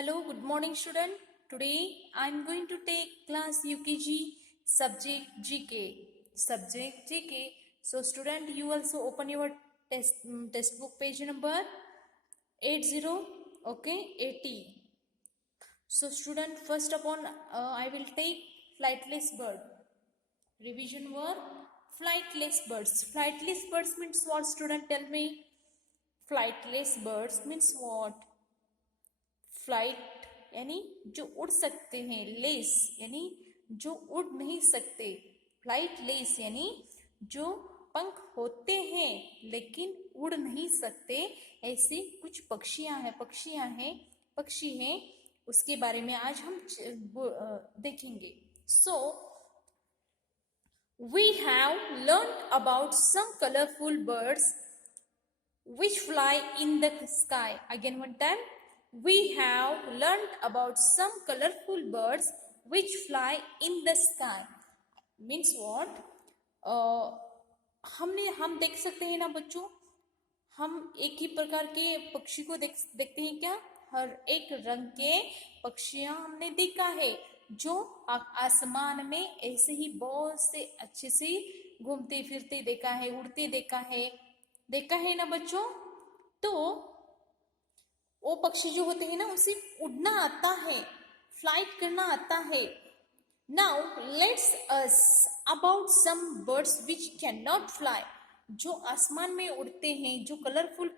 Hello, good morning student. Today I am going to take class UKG subject GK. Subject GK. So student, you also open your textbook page number 80. Okay, 80. So student, first upon I will take flightless bird. Revision word flightless birds. Flightless birds means what, student? Tell me. Flightless birds means what? Flight यानी जो उड़ सकते हैं, less यानी जो उड़ नहीं सकते, फ्लाइट लेस यानी जो पंख होते हैं लेकिन उड़ नहीं सकते, ऐसे कुछ पक्षी हैं, उसके बारे में आज हम देखेंगे. So we have learn about some colourful birds which fly in the sky. Again one time, we have learned about some colorful birds which fly in the sky. Means what? हम देख सकते हैं ना बच्चों, हम एक ही प्रकार के पक्षी को देखते हैं क्या? हर एक रंग के पक्षियां हमने देखा है जो आसमान में ऐसे ही बहुत से अच्छे से घूमते फिरते देखा है, उड़ते देखा है ना बच्चों. तो वो पक्षी जो होते हैं ना, उसे उड़ना आता है, फ्लाइट करना आता है. Now let's us about some birds which can not fly. जो आसमान में उड़ते हैं, जो कलरफुल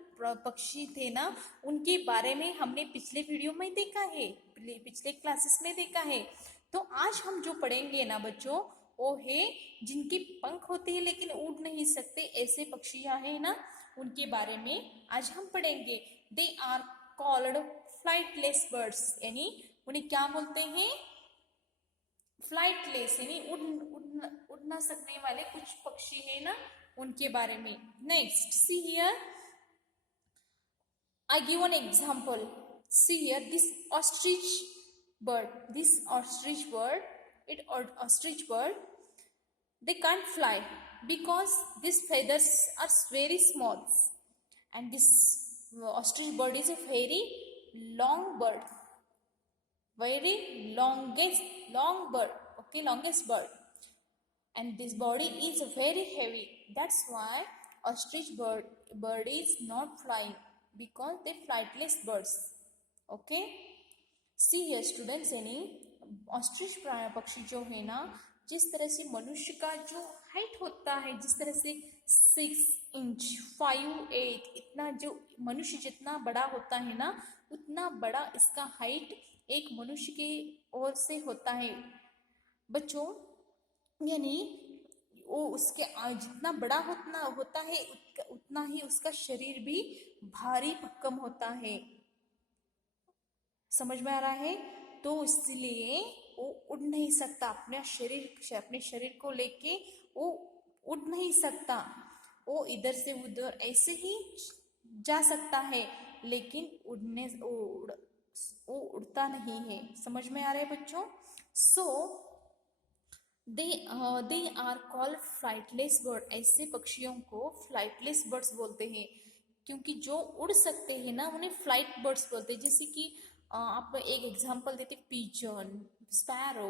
पक्षी थे ना, उनके बारे में हमने पिछले वीडियो में देखा है, पिछले क्लासेस में देखा है. तो आज हम जो पढ़ेंगे ना बच्चों, वो है जिनके पंख होते हैं लेकिन उड़ नहीं सकते, ऐसे पक्षियां हैं ना, उनके बारे में आज हम पढ़ेंगे. They are called flightless birds. यानी उन्हें क्या बोलते हैं? फ्लाइटलेस यानी उड़ ना सकने वाले कुछ पक्षी है ना, उनके बारे में. Next, see here, I give one example. See here, this ostrich bird, they can't fly because these feathers are very small, and this ostrich bird is a very long bird, very long bird, okay, longest bird, and this body is very heavy. That's why ostrich bird is not flying, because they flightless birds. Okay, see here students, यानी ostrich पक्षी जो है ना, जिस तरह से मनुष्य का जो हाइट होता है, जिस तरह से 6 इंच 5'8" इतना जो मनुष्य जितना बड़ा होता है ना, उतना बड़ा इसका हाइट एक मनुष्य के ओर से होता है बच्चों. यानी वो उसके जितना बड़ा होता है, उतना ही उसका शरीर भी भारी भक्कम होता है. समझ में आ रहा है? तो इसलिए वो उड़ नहीं सकता, अपने शरीर को लेके वो उड़ नहीं सकता. वो इधर से उधर ऐसे ही जा सकता है, लेकिन वो उड़ता नहीं है. समझ में आ रहा है बच्चों? So they are called flightless bird. ऐसे पक्षियों को फ्लाइटलेस बर्ड्स बोलते हैं, क्योंकि जो उड़ सकते हैं ना, उन्हें फ्लाइट बर्ड्स बोलते हैं. जैसे कि आप एक एग्जांपल देते, pigeon, sparrow,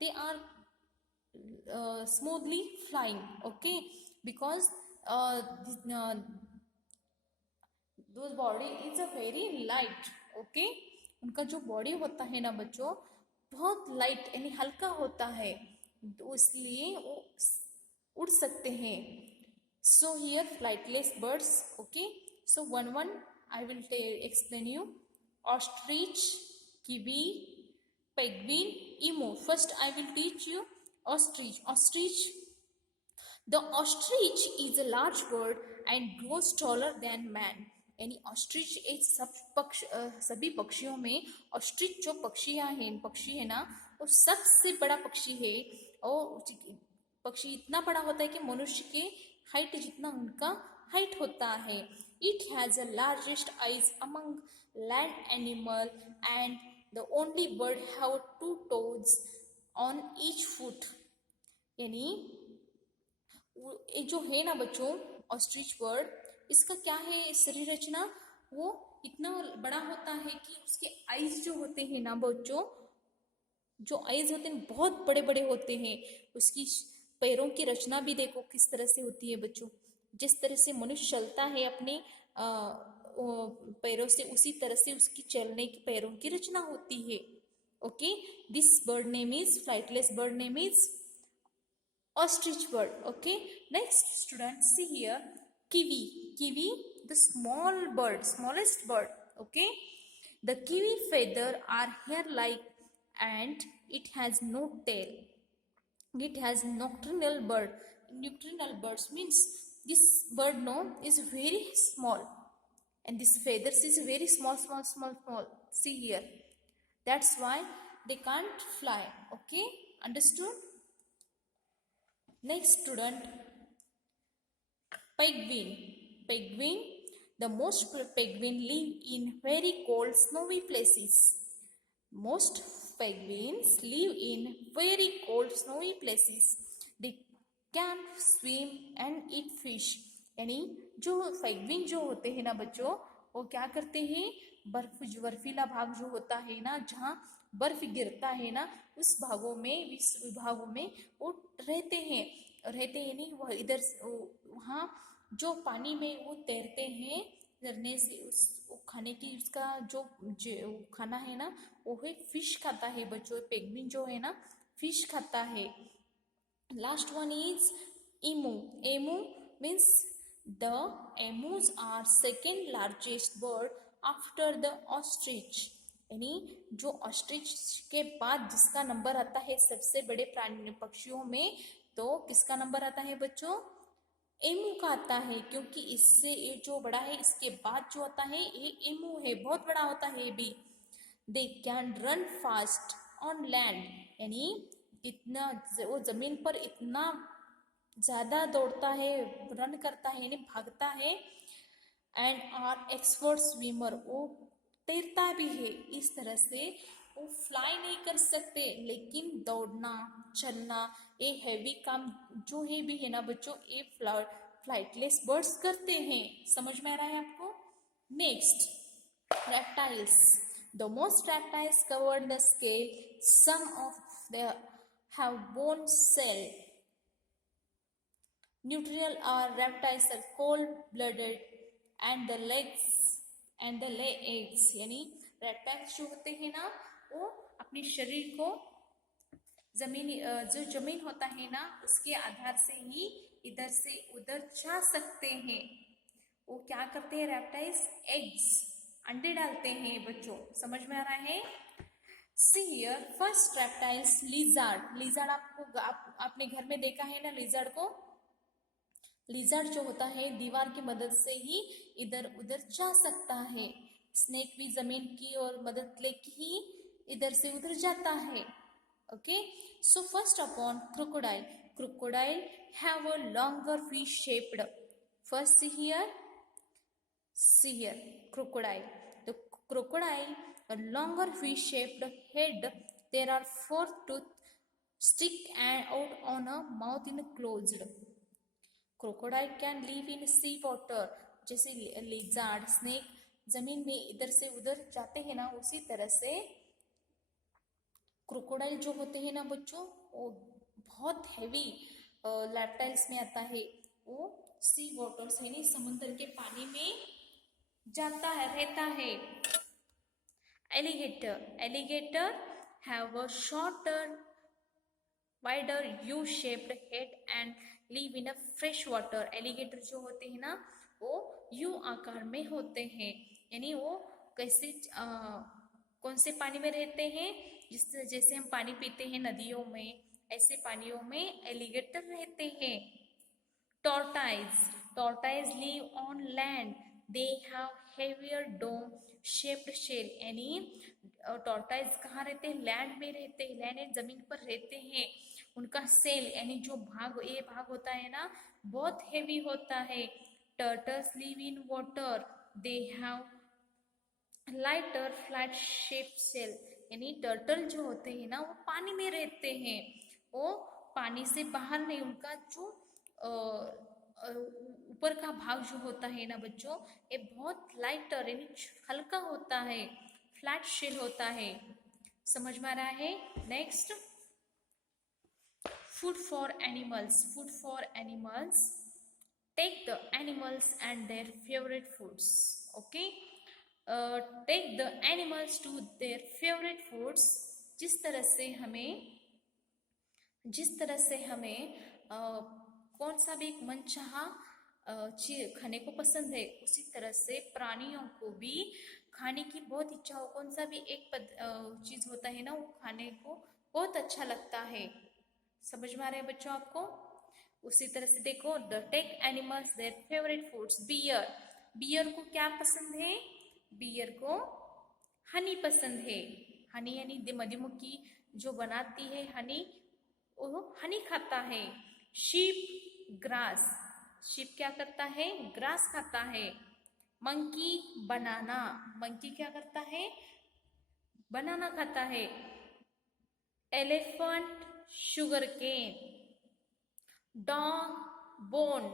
they are smoothly flying. Okay, because those body is a very light. Okay, उनका जो बॉडी होता है ना बच्चों, बहुत लाइट यानी हल्का होता है, तो इसलिए वो उड़ सकते हैं. So here flightless birds. Okay, so one I will explain you. Ostrich, kiwi, penguin, emu. First I will teach you ostrich. The ostrich is a large bird and grows taller than man. यानी ostrich एक सभी पक्षियों में ostrich जो पक्षी है ना, वो सबसे बड़ा पक्षी है. और पक्षी इतना बड़ा होता है कि मनुष्य के हाइट जितना उनका हाइट होता है. It has the largest eyes among land animal, and the only bird have 2 toes on each foot. यानी ये जो है ना बच्चों, ऑस्ट्रिच बर्ड, इसका क्या है शरीर रचना? वो इतना बड़ा होता है कि उसके आईज जो होते हैं ना बच्चों, जो आईज होते हैं बहुत बड़े बड़े होते हैं। उसकी पैरों की रचना भी देखो किस तरह से होती है बच्चों। जिस तरह से मनुष्य चलता है अपने पैरों से, उसी तरह से उसकी चलने की पैरों की रचना होती है। Okay, this bird name is flightless bird name is ostrich bird. Okay, next students, see here, kiwi. Kiwi, the small bird, smallest bird. Okay, the kiwi feather are hair like and it has no tail. It has nocturnal bird. Nocturnal birds means this bird no is very small, and this feathers is very small, small, small, small. See here, that's why they can't fly. Okay, understood? Next student, penguin. Penguin, the most penguin live in very cold snowy places. Most penguins live in very cold snowy places. They can swim and eat fish. यानी जो penguin जो होते हैं ना बच्चों, वो क्या करते हैं, बर्फीला भाग जो होता है ना, जहाँ बर्फ गिरता है ना, उस भागों में, इस विभागों में वो रहते हैं। नहीं, वह इधर वहाँ जो पानी में वो तैरते हैं, तैरने से उस खाने की, उसका जो खाना है ना, वो है फिश खाता है बच्चों। पेंगुइन जो है ना, फिश खाता है। Last one is emu. Emu means the emus are second largest bird after the ostrich. यानी जो ऑस्ट्रिच के बाद जिसका नंबर आता है सबसे बड़े प्राणी पक्षियों में, तो किसका नंबर आता है बच्चों? एमू का आता है, क्योंकि इससे ये जो बड़ा है, इसके बाद जो आता है ये एमू है, बहुत बड़ा होता है ये भी। They can run fast on land, यानी इतना वो जमीन पर इतना ज्यादा दौड़ता है, रन करता है यानी भागता है। एंड आर एक्सपर्ट स्विमर, वो तैरता भी है। इस तरह से वो फ्लाई नहीं कर सकते, लेकिन दौड़ना, चलना, ये हैवी काम जो है भी है ना बच्चों, ये फ्लाइटलेस बर्ड्स करते हैं। समझ में आ रहा है आपको? Next, reptiles. The most reptiles cover the scale. Some of them have bone cell. Neutral are reptiles are cold-blooded and the lay eggs. यानी reptiles जो होते हैं ना, वो अपने शरीर को जो जमीन होता है ना, उसके आधार से ही इधर से उधर जा सकते हैं। वो क्या करते हैं रेप्टाइल्स? एग्स, अंडे डालते हैं बच्चों। समझ में आ रहा है? See here, first reptiles lizard. Lizard आपने घर में देखा है ना लिजर्ड को? लिजर्ड जो होता है दीवार की मदद से ही इधर उधर जा सकता है। स्नेक भी जमीन की और मदद लेके ही इधर से उधर जाता है। Okay, so first upon crocodile. Crocodile have a longer fish shaped. First see here, crocodile. The crocodile, a longer fish-shaped head. There are 4 teeth stick out on a mouth in closed. Crocodile can live in sea water. जैसे lizard, snake जमीन में इधर से उधर जाते हैं ना, उसी तरह से क्रोकोडाइल जो होते हैं ना बच्चों, वो बहुत हैवी रेप्टाइल्स में आता है। वो सी वाटर्स यानी समुद्र के पानी में जाता है, रहता है। Alligator have a shorter wider U shaped head and live in a fresh water. Alligator जो होते हैं ना, वो यू आकार में होते हैं, यानी वो कैसे कौन से पानी में रहते हैं? जैसे हम पानी पीते हैं नदियों में, ऐसे पानियों में एलिगेटर रहते हैं। Tortoise live on land. They have heavier dome shaped shell. यानी टॉर्टाइज कहाँ रहते हैं? लैंड में रहते हैं, लैंड जमीन पर रहते हैं। उनका सेल यानी जो भाग होता है ना, बहुत हेवी होता है। Turtles live in water. They have lighter flat shaped shell. यानी टर्टल जो होते हैं ना, वो पानी में रहते हैं, वो पानी से बाहर नहीं। उनका जो ऊपर का भाग जो होता है ना बच्चों, ये बहुत लाइटर यानी हल्का होता है, फ्लैट शेल होता है। समझ में आ रहा है? Next, food for animals. Food for animals. Take the animals and their favorite foods. Okay. Take the animals to their favorite foods. जिस तरह से हमें कौन सा भी एक मनचाहा खाने को पसंद है, उसी तरह से प्राणियों को भी खाने की बहुत इच्छा हो। कौन सा भी एक चीज होता है ना, वो खाने को बहुत अच्छा लगता है। समझ में आ रहा है बच्चों आपको? उसी तरह से देखो, the take animals their favourite foods. Bear, bear को क्या पसंद है? बियर को हनी पसंद है। हनी यानी मधुमक्खी जो बनाती है हनी, वो हनी खाता है। शीप ग्रास, शीप क्या करता है? ग्रास खाता है। मंकी बनाना, मंकी क्या करता है? बनाना खाता है। Elephant sugar cane. Dog bone.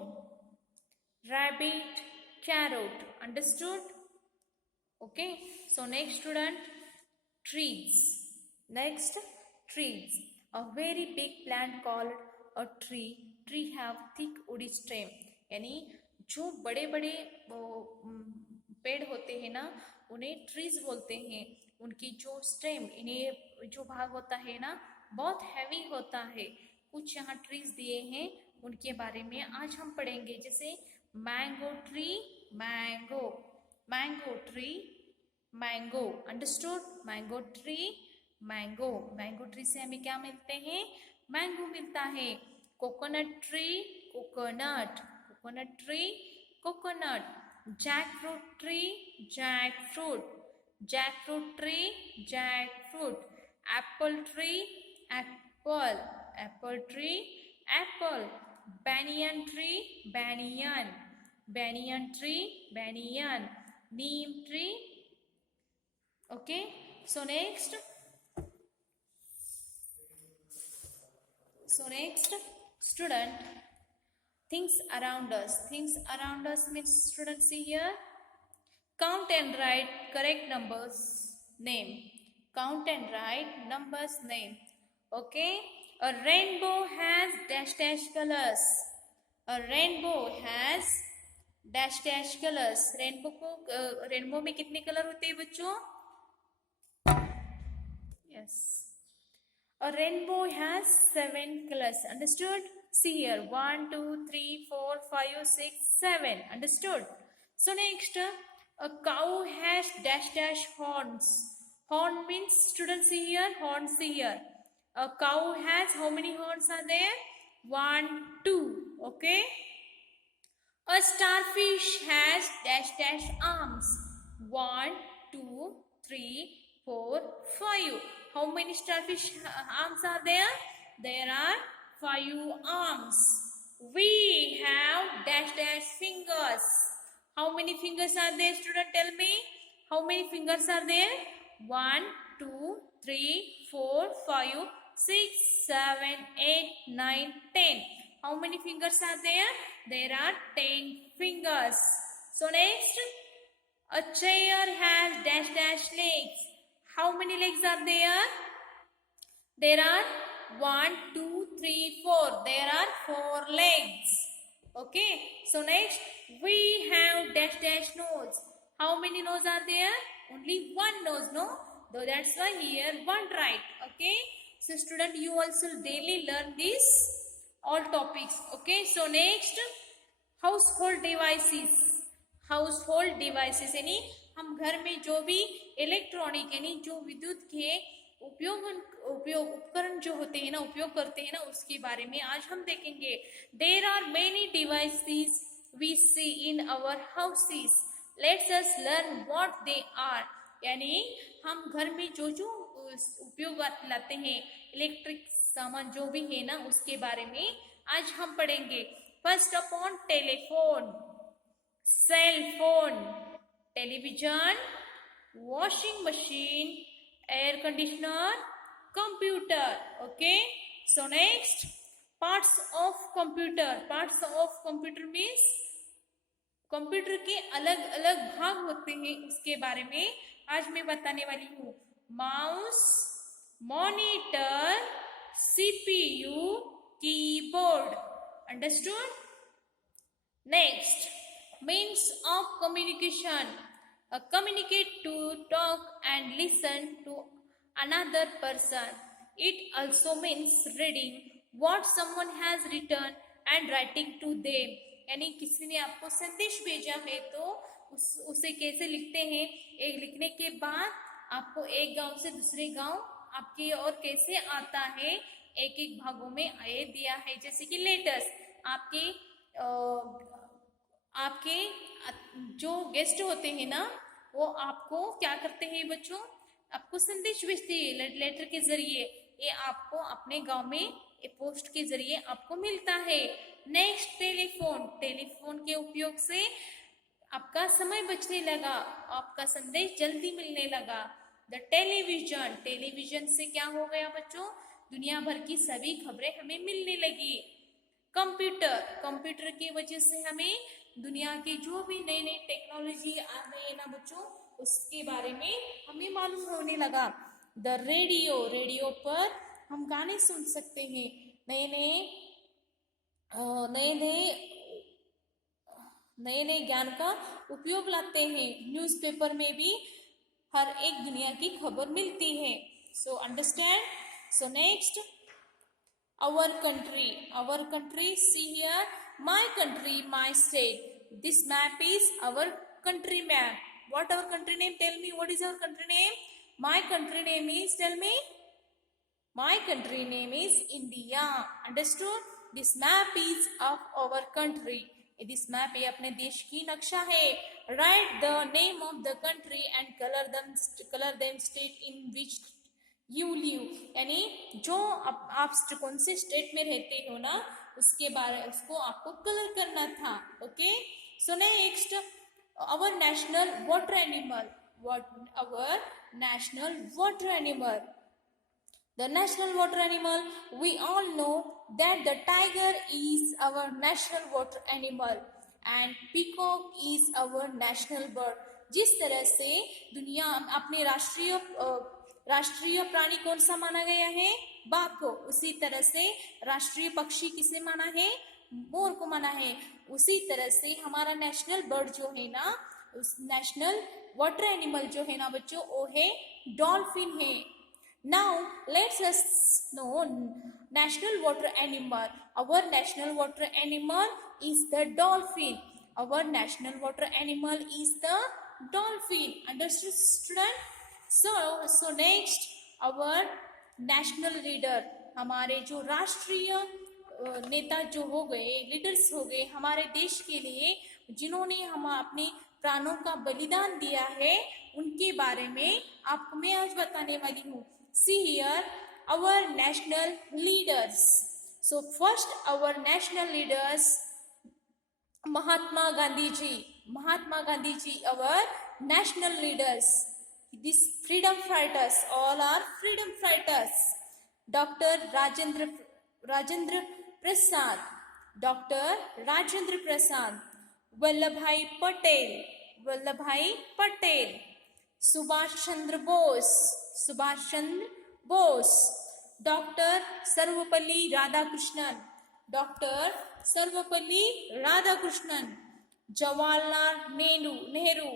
Rabbit carrot. Understood? Okay, so next student, trees. Next, trees. A very big plant called a tree. Tree have thick woody stem. यानी जो बड़े बड़े पेड़ होते हैं ना, उन्हें ट्रीज बोलते हैं। उनकी जो स्टेम, इन्हें जो भाग होता है ना, बहुत हैवी होता है। कुछ यहाँ ट्रीज दिए हैं, उनके बारे में आज हम पढ़ेंगे। जैसे mango tree, mango, mango tree, mango. Understood? Mango tree, mango. Mango tree से हमें क्या मिलते हैं? मैंगो मिलता है। Coconut tree, coconut, coconut tree, coconut. Jackfruit tree, jackfruit, jackfruit tree, jackfruit. Apple tree, apple, apple tree, apple. Banyan tree, banyan, banyan tree, banyan. Neem tree. Okay, so next student, things around us. Things around us means, students, see here, count and write correct numbers name. Count and write numbers name. Okay, a rainbow has dash dash colors. A rainbow has dash dash colors. Rainbow में कितने colour होते हैं बच्चों? Yes. A rainbow has 7 colors. Understood? See here, 1, 2, 3, 4, 5, 6, 7. Understood? So next, a cow has dash dash horns. Horn means, students, see here, horns, see here. A cow has, how many horns are there? 1, 2. Okay. A starfish has dash dash arms. 1, 2, 3, 4, 5. How many starfish arms are there? There are 5 arms. We have dash dash fingers. How many fingers are there, student? Tell me. How many fingers are there? 1, 2, 3, 4, 5, 6, 7, 8, 9, 10. How many fingers are there? There are 10 fingers. So next, a chair has dash dash legs. How many legs are there? There are 1, 2, 3, 4. There are 4 legs. Okay. So next, we have dash dash nose. How many nose are there? Only one nose, no? So that's why here one right. Okay. So student, you also daily learn this all topics. Okay. So next, household devices. Household devices यानी हम घर में जो भी electronic यानी जो विद्युत के उपयोग उपकरण जो होते हैं ना, उपयोग करते हैं ना, उसके बारे में आज हम देखेंगे। There are many devices we see in our houses. Let's us learn what they are. यानी हम घर में जो जो उपयोग लाते हैं, इलेक्ट्रिक सामान जो भी है ना, उसके बारे में आज हम पढ़ेंगे। First upon telephone, cell phone, television, washing machine, air conditioner, computer. Okay. So next, parts of computer. Parts of computer means computer के अलग अलग भाग होते हैं, उसके बारे में आज मैं बताने वाली हूँ mouse, monitor, CPU, keyboard. Understood? Next, means of communication. Communicate to talk and listen to another person. It also means reading what someone has written and writing to them. यानी किसी ने आपको संदेश भेजा है तो उसे कैसे लिखते हैं, एक लिखने के बाद आपको एक गांव से दूसरे गांव आपके और कैसे आता है, एक एक भागों में ये दिया है। जैसे कि लेटर्स, आपके जो गेस्ट होते हैं ना, वो आपको क्या करते हैं बच्चों, आपको संदेश भेजते हैं लेटर के जरिए। ये आपको अपने गांव में पोस्ट के जरिए आपको मिलता है। Next, telephone. टेलीफोन के उपयोग से आपका समय बचने लगा, आपका संदेश जल्दी मिलने लगा। The television. टेलीविजन से क्या हो गया बच्चों, दुनिया भर की सभी खबरें हमें मिलने लगी। कंप्यूटर। कंप्यूटर की वजह से हमें दुनिया की जो भी नई नई टेक्नोलॉजी आ रही है ना बच्चों, उसके बारे में हमें मालूम होने लगा। The radio. रेडियो पर हम गाने सुन सकते हैं, नए नए ज्ञान का उपयोग लाते हैं। न्यूज़पेपर में भी हर एक दुनिया की खबर मिलती है। So understand. So next, our country, see here, my country, my state. This map is our country map. What our country name? Tell me, what is our country name? My country name is, tell me. My country name is India. Understood? This map is of our country. This map ये अपने देश की नक्शा है। Write the name of the country and color them state in which you live. यानी जो आप कौन से स्टेट में रहते हो ना, उसको आपको कलर करना था। Okay, so next, our national water animal. Our national water animal. The national water animal, we all know that the tiger is our national water animal and peacock is our national bird. जिस तरह से दुनिया अपने राष्ट्रीय प्राणी कौन सा माना गया है, बाघ को, उसी तरह से राष्ट्रीय पक्षी किसे माना है, मोर को माना है। उसी तरह से हमारा नेशनल बर्ड जो है ना, उस नेशनल वाटर एनिमल जो है ना बच्चों, वो है डॉल्फिन है। Now let's us know national water animal. Our national water animal is the dolphin. Our national water animal is the dolphin. Understood student? So next, our national leader, हमारे जो राष्ट्रीय नेता जो हो गए, लीडर्स हो गए हमारे देश के लिए, जिन्होंने हम अपने प्राणों का बलिदान दिया है, उनके बारे में आपको मैं आज बताने वाली हूँ। See here, our national leaders. So first, our national leaders, Mahatma Gandhi ji. Mahatma Gandhi ji, our national leaders. These freedom fighters, all are freedom fighters. Dr. Rajendra Prasad, Dr. Rajendra Prasad, Vallabhbhai Patel, Subhash Chandra Bose, Dr. Sarvepalli Radhakrishnan, Jawaharlal Nehru.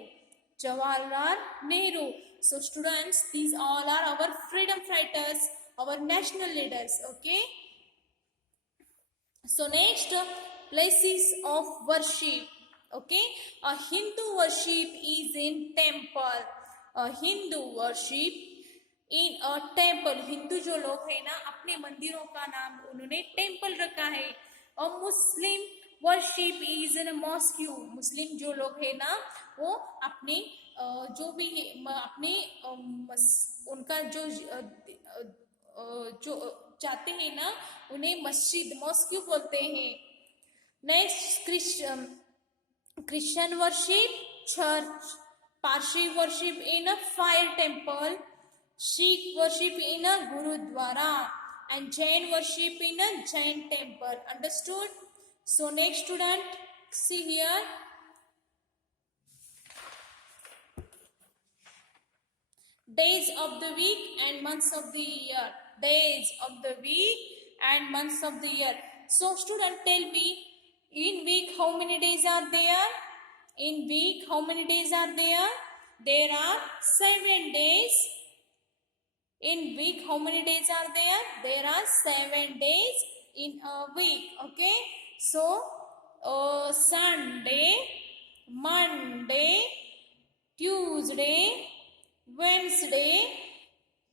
So students, these all are our freedom fighters, our national leaders. Okay. So next, places of worship. Okay. A Hindu worship is in temple. A Hindu worship in a temple. Hindu जो लोग हैं ना, अपने मंदिरों का नाम उन्होंने temple रखा है। और मुस्लिम वर्शिप इज इन मॉस्क। मुस्लिम जो लोग हैं ना, वो अपने जो भी अपने उनका जो चाहते हैं ना, उन्हें मस्जिद मॉस्क बोलते हैं। Next, Christian worship church, Parsi worship in a fire temple, Sikh worship in a Gurudwara, and Jain worship in a Jain temple. Understood? So next student, see here. days of the week and months of the year. Days of the week and months of the year. So student, tell me, in week how many days are there? In week how many days are there? There are 7 days. In week how many days are there? There are 7 days in a week. Okay. So Sunday, Monday, Tuesday, Wednesday,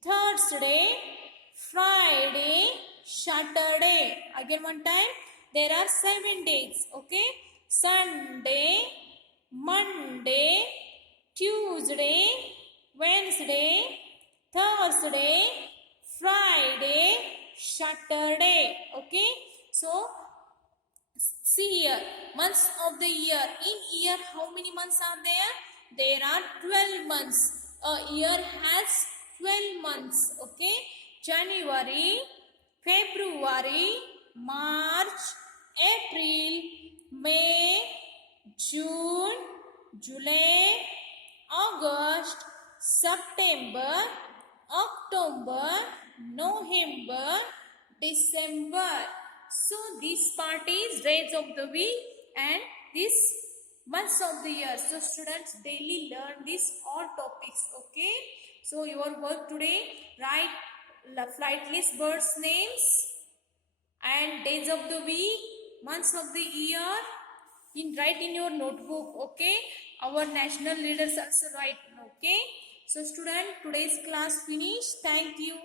Thursday, Friday, Saturday. Again one time. There are 7 days. Okay. Sunday, Monday, Tuesday, Wednesday, Thursday, Friday, Saturday. Okay. So see here, months of the year. In year, how many months are there? There are 12 months. A year has 12 months. Okay. January, February, March, April, May, June, July, August, September, October, November, December. So this part is days of the week and this months of the year. So students, daily learn these all topics. Okay. So your work today, write flightless birds names and days of the week, months of the year, write in your notebook. Okay. Our national leaders also write. Okay. So student, today's class finished. Thank you.